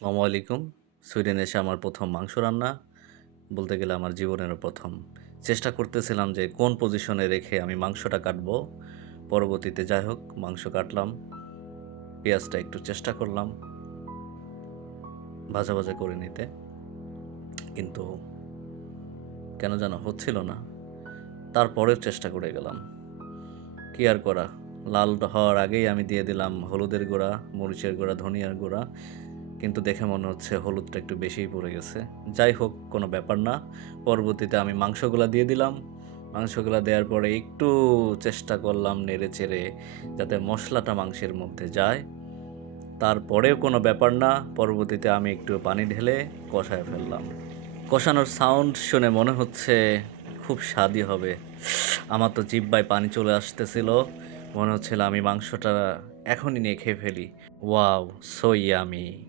আসসালামু আলাইকুম। সুইডেনে এসে আমার ১ম মাংস রান্না। বলতে গেলে আমার জীবনেরও ১ম। চেষ্টা করতেছিলাম যে কোন পজিশনে রেখে আমি মাংসটা কাটবো। পরবর্তীতে যাই হোক মাংস কাটলাম। পেঁয়াজটা একটু চেষ্টা করলাম ভাজা, ভাজা করে নিতে। কিন্তু কেন যেন হচ্ছিল না। তারপরেও চেষ্টা করে গেলাম। কি আর করা? লাল হওয়ার আগেই আমি দিয়ে দিলাম হলুদের গুঁড়া, মরিচের গুঁড়া, ধনিয়ার গুঁড়া। কিন্তু দেখে মনে হচ্ছে হলুদটা একটু বেশিই পড়ে গেছে। যাই হোক কোনো ব্যাপার না। পরবর্তীতে আমি মাংসগুলা দিয়ে দিলাম। মাংসগুলা দেওয়ার পরে একটু চেষ্টা করলাম নেড়ে-চেড়ে যাতে মশলাটা মাংসের মধ্যে যায়। তারপরেও কোনো ব্যাপার না। পরবর্তীতে আমি একটু পানি ঢেলে কষায় ফেললাম। কষানোর সাউন্ড শুনে মনে হচ্ছে খুব স্বাদই হবে। আমার তো জিহ্বায় পানি চলে আসতেছিল। মনে হচ্ছিল আমি মাংসটা এখনই নিয়ে খেয়ে ফেলি। ওয়াও! So yummy!